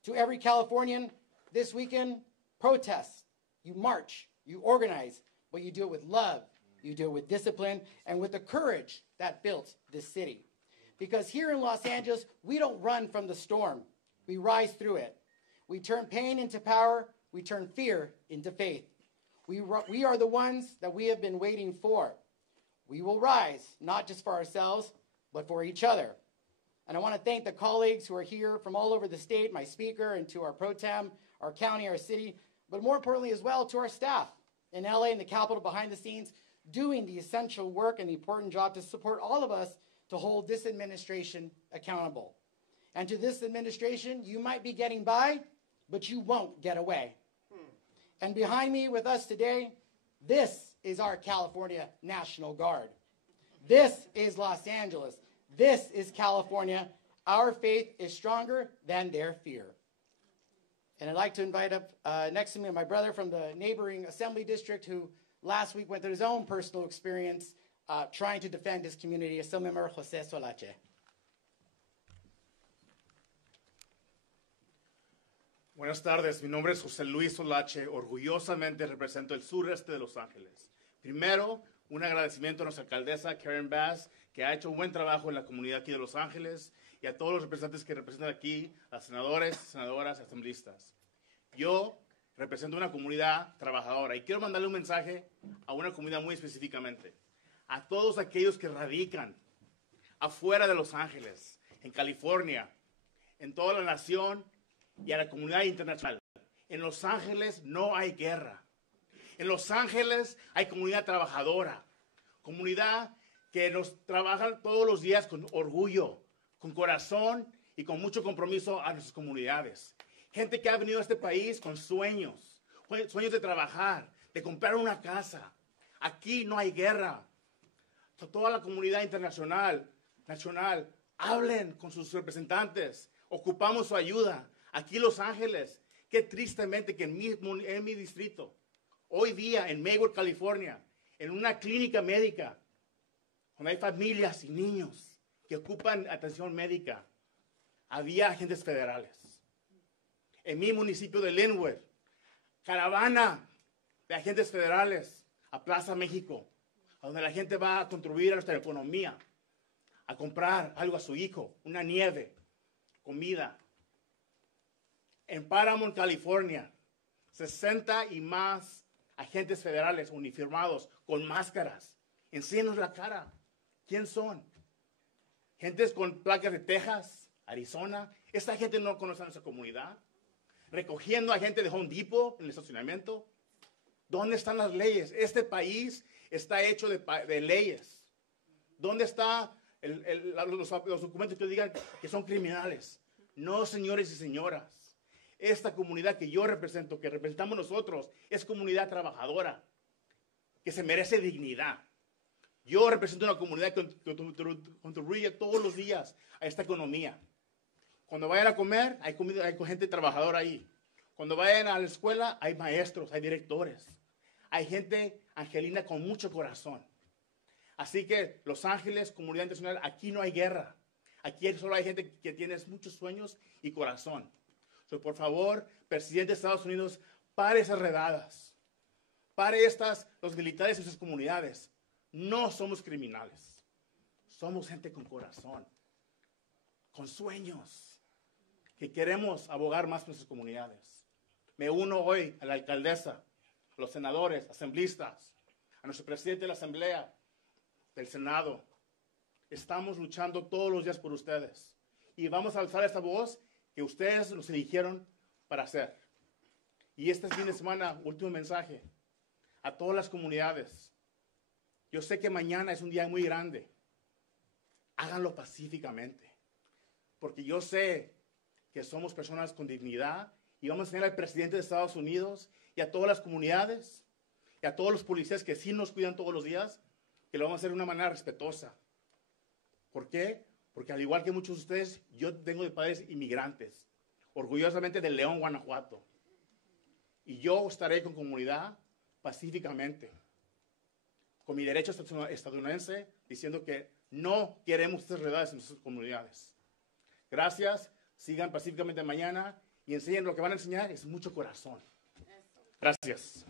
To every Californian this weekend, protest. You march, you organize, but you do it with love, you do it with discipline, and with the courage that built this city. Because here in Los Angeles, we don't run from the storm. We rise through it. We turn pain into power. We turn fear into faith. We are the ones that we have been waiting for. We will rise, not just for ourselves, but for each other. And I want to thank the colleagues who are here from all over the state, my speaker, and to our pro tem, our county, our city, but more importantly as well to our staff in LA and the Capitol behind the scenes, doing the essential work and the important job to support all of us to hold this administration accountable. And to this administration, you might be getting by, but you won't get away. And behind me with us today, this is our California National Guard. This is Los Angeles. This is California. Our faith is stronger than their fear. And I'd like to invite up next to me my brother from the neighboring Assembly District who last week went through his own personal experience trying to defend his community, Assemblymember Jose Solache. Buenas tardes, mi nombre es José Luis Solache, orgullosamente represento el sureste de Los Ángeles. Primero, un agradecimiento a nuestra alcaldesa Karen Bass, que ha hecho un buen trabajo en la comunidad aquí de Los Ángeles, y a todos los representantes que representan aquí, a senadores, senadoras, asambleístas. Yo represento una comunidad trabajadora y quiero mandarle un mensaje a una comunidad muy específicamente. A todos aquellos que radican afuera de Los Ángeles, en California, en toda la nación y a la comunidad internacional. En Los Ángeles no hay guerra. En Los Ángeles hay comunidad trabajadora, comunidad que nos trabaja todos los días con orgullo, con corazón y con mucho compromiso a nuestras comunidades. Gente que ha venido a este país con sueños, sueños de trabajar, de comprar una casa. Aquí no hay guerra. Toda la comunidad internacional, nacional, hablen con sus representantes. Ocupamos su ayuda. Aquí en Los Ángeles, qué tristemente que en mi distrito, hoy día en Maywood, California, en una clínica médica, donde hay familias y niños que ocupan atención médica, había agentes federales. En mi municipio de Linwood, caravana de agentes federales a Plaza México, a donde la gente va a contribuir a nuestra economía, a comprar algo a su hijo, una nieve, comida. En Paramount, California, 60 y más agentes federales uniformados con máscaras. Enséñanos la cara. ¿Quién son? Gentes con placas de Texas, Arizona. Esta gente no conoce a nuestra comunidad. recogiendo a gente de Home Depot en el estacionamiento. ¿Dónde están las leyes? Este país está hecho de leyes. ¿Dónde están los documentos que digan que son criminales? No, señores y señoras. Esta comunidad que yo represento, que representamos nosotros, es comunidad trabajadora, que se merece dignidad. Yo represento una comunidad que contribuye todos los días a esta economía. Cuando vayan a comer, hay gente trabajadora ahí. Cuando vayan a la escuela, hay maestros, hay directores. Hay gente angelina con mucho corazón. Así que Los Ángeles, comunidad internacional, aquí no hay guerra. Aquí solo hay gente que tiene muchos sueños y corazón. So, por favor, presidente de Estados Unidos, pare esas redadas. Pare los militares en sus comunidades. No somos criminales. Somos gente con corazón, con sueños, que queremos abogar más por nuestras comunidades. Me uno hoy a la alcaldesa, a los senadores, asambleístas, a nuestro presidente de la Asamblea, del Senado. Estamos luchando todos los días por ustedes. Y vamos a alzar esta voz que ustedes nos eligieron para hacer. Y este fin de semana, último mensaje a todas las comunidades. Yo sé que mañana es un día muy grande. Háganlo pacíficamente. Porque yo sé que somos personas con dignidad y vamos a tener al presidente de Estados Unidos y a todas las comunidades y a todos los policías que sí nos cuidan todos los días, que lo vamos a hacer de una manera respetuosa. ¿Por qué? Porque al igual que muchos de ustedes, yo tengo de padres inmigrantes, orgullosamente de León, Guanajuato. Y yo estaré con comunidad pacíficamente, con mi derecho estadounidense, diciendo que no queremos estas redadas en nuestras comunidades. Gracias, sigan pacíficamente mañana y enseñen lo que van a enseñar, es mucho corazón. Gracias.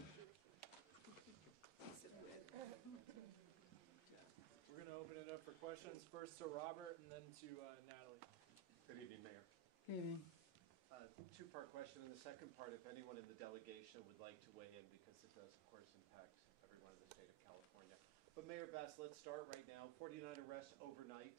We're going to open it up for questions, first to Robert and then to Natalie. Good evening, Mayor. Good evening. Two-part question. In the second part, if anyone in the delegation would like to weigh in, because it does, of course, impact everyone in the state of California. But Mayor Bass, let's start right now. 49 arrests overnight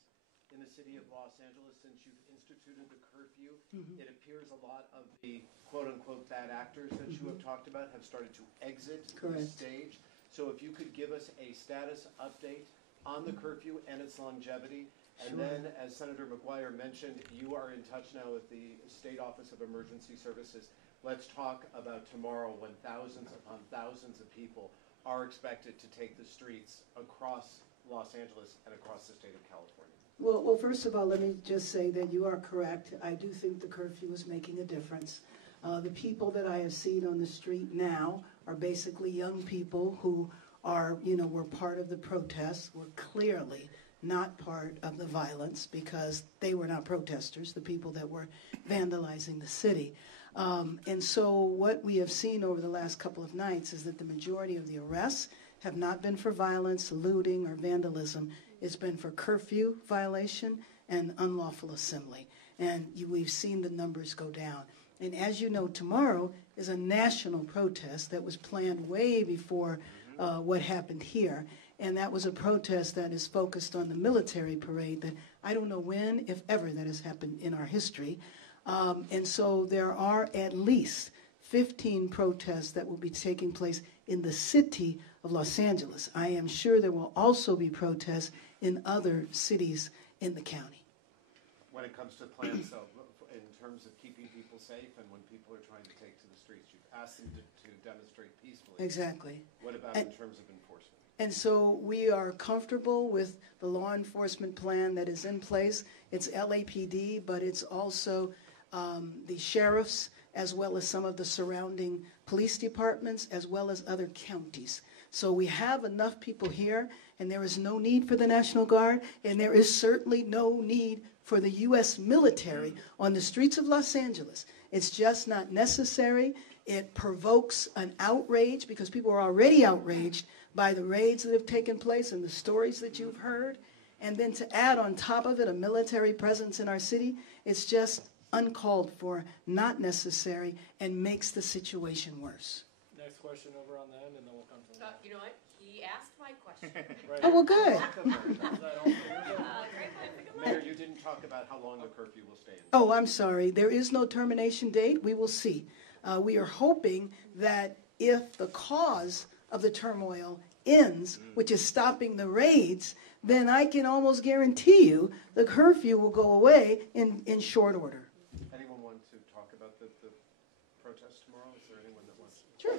in the city of Los Angeles since you've instituted the curfew. It appears a lot of the quote-unquote bad actors that you have talked about have started to exit the stage. So if you could give us a status update on the curfew and its longevity. And then, as Senator McGuire mentioned, you are in touch now with the State Office of Emergency Services. Let's talk about tomorrow when thousands upon thousands of people are expected to take the streets across Los Angeles and across the state of California. Well, first of all, let me just say that you are correct. I do think the curfew is making a difference. The people that I have seen on the street now are basically young people who are, were part of the protests, were clearly not part of the violence because they were not protesters, the people that were vandalizing the city. And so what we have seen over the last couple of nights is that the majority of the arrests have not been for violence, looting, or vandalism. It's been for curfew violation and unlawful assembly. And we've seen the numbers go down. And as you know, tomorrow is a national protest that was planned way before what happened here. And that was a protest that is focused on the military parade that I don't know when, if ever, that has happened in our history. And so there are at least 15 protests that will be taking place in the city of Los Angeles. I am sure there will also be protests in other cities in the county. When it comes to plans, though, in terms of keeping people safe and when people are trying to take to the streets, you've asked them to demonstrate peacefully. Exactly. What about in terms of enforcement? And so we are comfortable with the law enforcement plan that is in place. It's LAPD, but it's also the sheriffs, as well as some of the surrounding police departments, as well as other counties. So we have enough people here, and there is no need for the National Guard, and there is certainly no need for the U.S. military on the streets of Los Angeles. It's just not necessary. It provokes an outrage because people are already outraged by the raids that have taken place and the stories that you've heard. And then to add on top of it a military presence in our city, it's just uncalled for, not necessary, and makes the situation worse. Next question over on the end, and then we'll come from You know what? He asked my question. right. Oh, well, good. Is that all for you? Mayor, you didn't talk talk about how long the curfew will stay in? Oh, I'm sorry. There is no termination date. We will see. We are hoping that if the cause of the turmoil ends, which is stopping the raids, then I can almost guarantee you the curfew will go away in short order. Anyone want to talk about the protest tomorrow? Is there anyone that wants? Sure.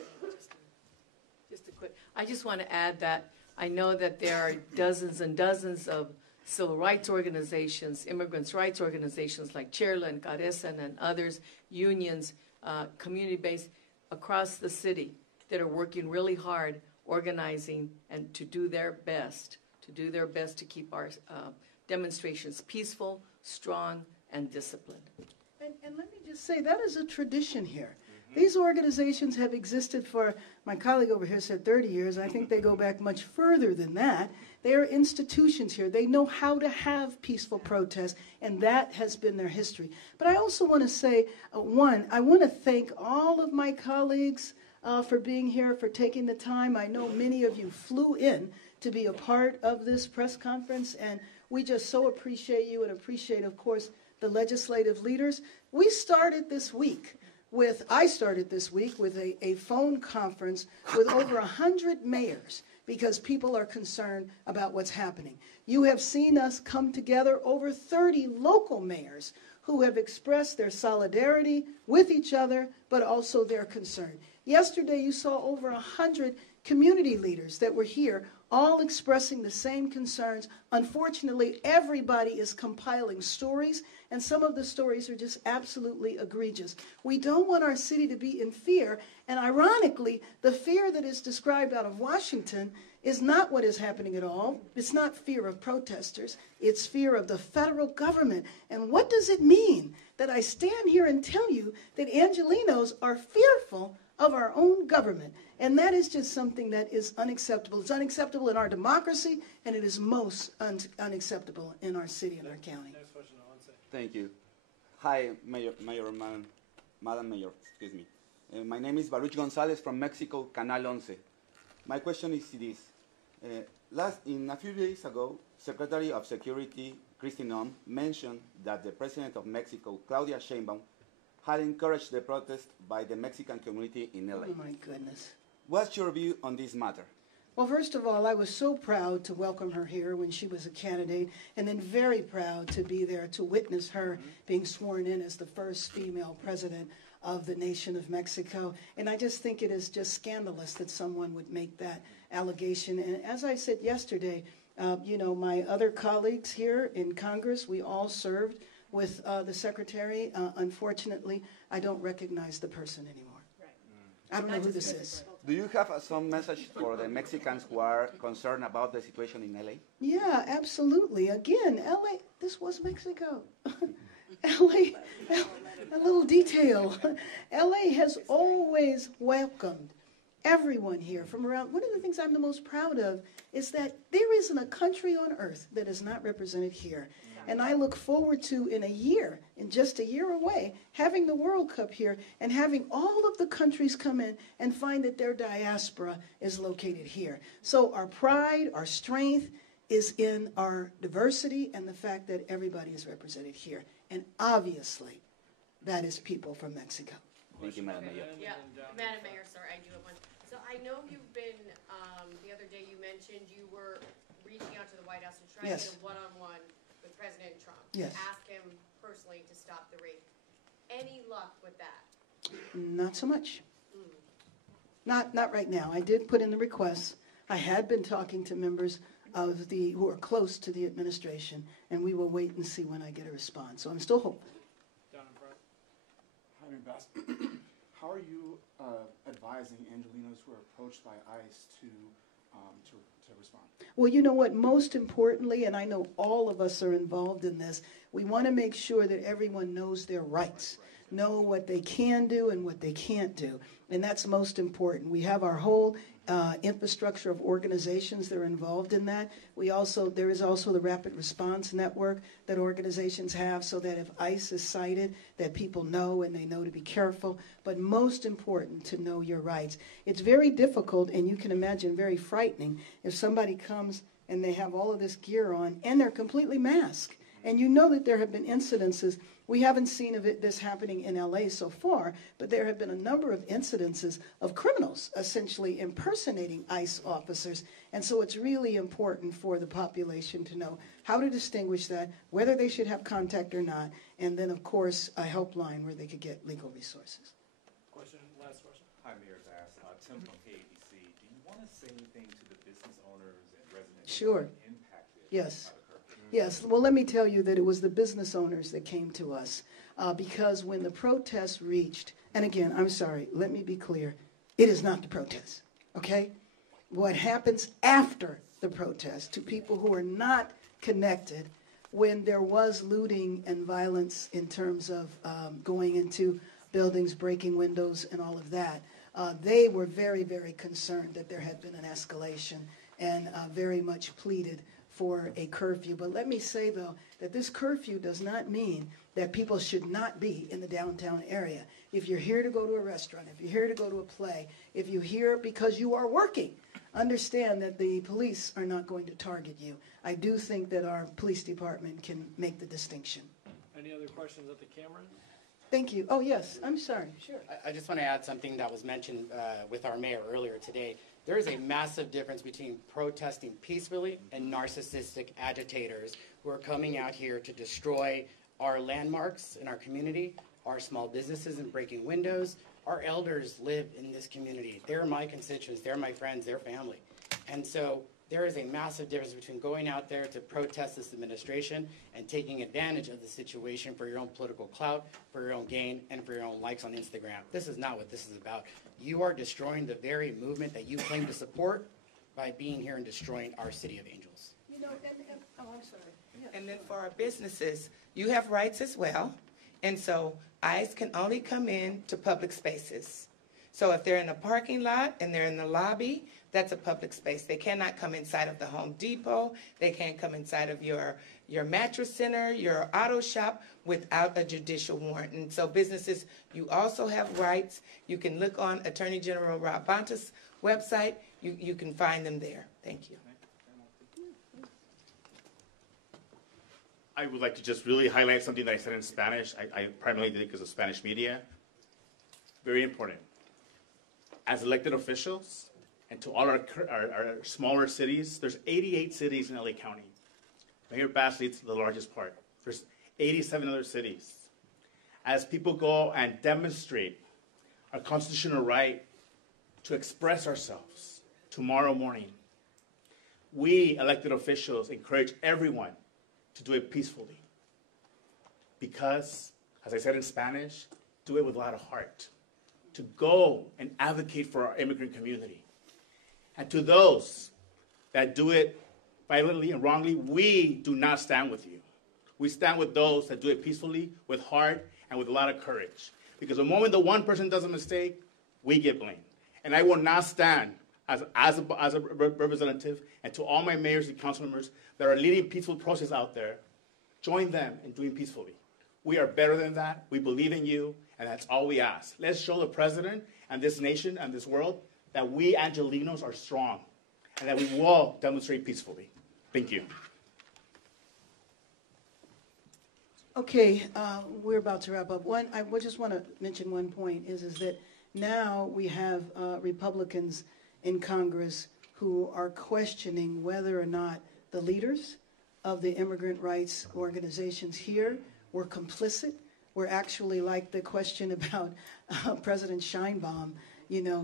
Just a quick, I just want to add that I know that there are dozens and dozens of civil rights organizations, immigrants' rights organizations like Cherla and Carecen and others, unions, community-based across the city that are working really hard, organizing and to do their best to keep our demonstrations peaceful, strong, and disciplined. And let me just say, that is a tradition here. These organizations have existed for, my colleague over here said 30 years. I think they go back much further than that. They are institutions here. They know how to have peaceful protests, and that has been their history. But I also want to say, one, I want to thank all of my colleagues for being here, for taking the time. I know many of you flew in to be a part of this press conference, and we just so appreciate you and appreciate, of course, the legislative leaders. I started this week with a phone conference with over 100 mayors because people are concerned about what's happening. You have seen us come together, over 30 local mayors who have expressed their solidarity with each other, but also their concern. Yesterday, you saw over 100 community leaders that were here, all expressing the same concerns. Unfortunately, everybody is compiling stories, and some of the stories are just absolutely egregious. We don't want our city to be in fear, and ironically, the fear that is described out of Washington is not what is happening at all. It's not fear of protesters. It's fear of the federal government. And what does it mean that I stand here and tell you that Angelenos are fearful of our own government? And that is just something that is unacceptable. It's unacceptable in our democracy, and it is most unacceptable in our city and our county. Next question, Alonso. Thank you. Hi, Madam Mayor, excuse me. My name is Baruch Gonzalez from Mexico, Canal 11. My question is this. A few days ago, Secretary of Security Kristi Noem mentioned that the President of Mexico, Claudia Sheinbaum, had encouraged the protest by the Mexican community in LA. Oh my goodness. What's your view on this matter? Well, first of all, I was so proud to welcome her here when she was a candidate, and then very proud to be there to witness her being sworn in as the first female president of the nation of Mexico. And I just think it is just scandalous that someone would make that allegation. And as I said yesterday, my other colleagues here in Congress, we all served with the secretary. Unfortunately, I don't recognize the person anymore. I don't know who this is. Do you have some message for the Mexicans who are concerned about the situation in LA? Yeah, absolutely. Again, LA, this was Mexico. LA, a little detail. LA has always welcomed everyone here from around. One of the things I'm the most proud of is that there isn't a country on earth that is not represented here. And I look forward to, in just a year away, having the World Cup here and having all of the countries come in and find that their diaspora is located here. So our pride, our strength is in our diversity and the fact that everybody is represented here. And obviously, that is people from Mexico. Thank you, Madam Mayor. Yeah, Madam Mayor, sorry, I do have one. So I know you've been, the other day you mentioned you were reaching out to the White House and trying to get a one-on-one with President Trump. Yes. Ask him personally to stop the raid. Any luck with that? Not so much. Not right now. I did put in the request. I had been talking to members of who are close to the administration, and we will wait and see when I get a response. So I'm still hopeful. Down in front. Hi, Bass. How are you advising Angelenos who are approached by ICE to respond? Well, you know what? Most importantly, and I know all of us are involved in this, we want to make sure that everyone knows their rights, know what they can do and what they can't do. And that's most important. We have our whole infrastructure of organizations that are involved in that. There is also the rapid response network that organizations have so that if ICE is cited, that people know and they know to be careful. But most important, to know your rights. It's very difficult, and you can imagine very frightening, if somebody comes and they have all of this gear on and they're completely masked. And you know that there have been incidences. We haven't seen of this happening in LA so far, but there have been a number of incidences of criminals essentially impersonating ICE officers. And so it's really important for the population to know how to distinguish that, whether they should have contact or not, and then, of course, a helpline where they could get legal resources. Last question. Hi, Mayor Bass. Tim from KABC. Do you want to say anything to the business owners and residents Sure. who are impacted? Yes. Yes. Well, let me tell you that it was the business owners that came to us because when the protests reached, and again, I'm sorry, let me be clear, it is not the protest, okay? What happens after the protest to people who are not connected when there was looting and violence in terms of going into buildings, breaking windows, and all of that, they were very, very concerned that there had been an escalation and very much pleaded for a curfew. But let me say, though, that this curfew does not mean that people should not be in the downtown area. If you're here to go to a restaurant, if you're here to go to a play, if you're here because you are working, understand that the police are not going to target you. I do think that our police department can make the distinction. Any other questions at the camera? Thank you. Oh, yes. I'm sorry. Sure. I just want to add something that was mentioned with our mayor earlier today. There is a massive difference between protesting peacefully and narcissistic agitators who are coming out here to destroy our landmarks in our community, our small businesses and breaking windows. Our elders live in this community. They're my constituents. They're my friends. They're family. And so there is a massive difference between going out there to protest this administration and taking advantage of the situation for your own political clout, for your own gain, and for your own likes on Instagram. This is not what this is about. You are destroying the very movement that you claim to support by being here and destroying our city of Angels. You know, oh, I'm sorry. Yeah. And then for our businesses, you have rights as well. And so ICE can only come in to public spaces. So if they're in a parking lot and they're in the lobby, that's a public space. They cannot come inside of the Home Depot. They can't come inside of your mattress center, your auto shop without a judicial warrant. And so businesses, you also have rights. You can look on Attorney General Rob Bonta's website. You can find them there. Thank you. I would like to just really highlight something that I said in Spanish. I primarily did it because of Spanish media. Very important. As elected officials, and to all our smaller cities, there's 88 cities in LA County. Mayor Bass leads the largest part. There's 87 other cities. As people go and demonstrate our constitutional right to express ourselves tomorrow morning, we elected officials encourage everyone to do it peacefully. Because, as I said in Spanish, do it with a lot of heart. To go and advocate for our immigrant community. And to those that do it violently and wrongly, we do not stand with you. We stand with those that do it peacefully, with heart, and with a lot of courage. Because the moment the one person does a mistake, we get blamed. And I will not stand as a representative, and to all my mayors and council members that are leading peaceful process out there, join them in doing peacefully. We are better than that. We believe in you, and that's all we ask. Let's show the president and this nation and this world that we Angelenos are strong and that we will demonstrate peacefully. Thank you. Okay, we're about to wrap up. I just want to mention one point is that now we have Republicans in Congress who are questioning whether or not the leaders of the immigrant rights organizations here were complicit. We're actually like the question about President Sheinbaum,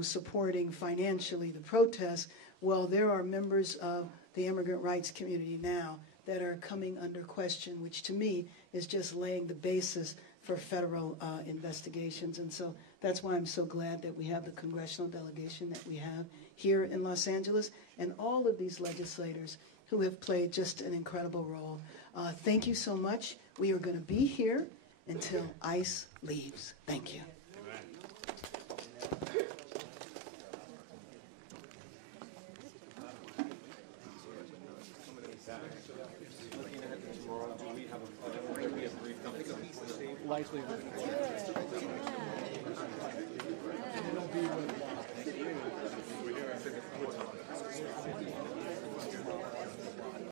supporting financially the protests. Well, there are members of the immigrant rights community now that are coming under question, which to me is just laying the basis for federal investigations. And so that's why I'm so glad that we have the congressional delegation that we have here in Los Angeles and all of these legislators who have played just an incredible role. Thank you so much. We are going to be here until ICE leaves. Thank you. Likely. It'll be with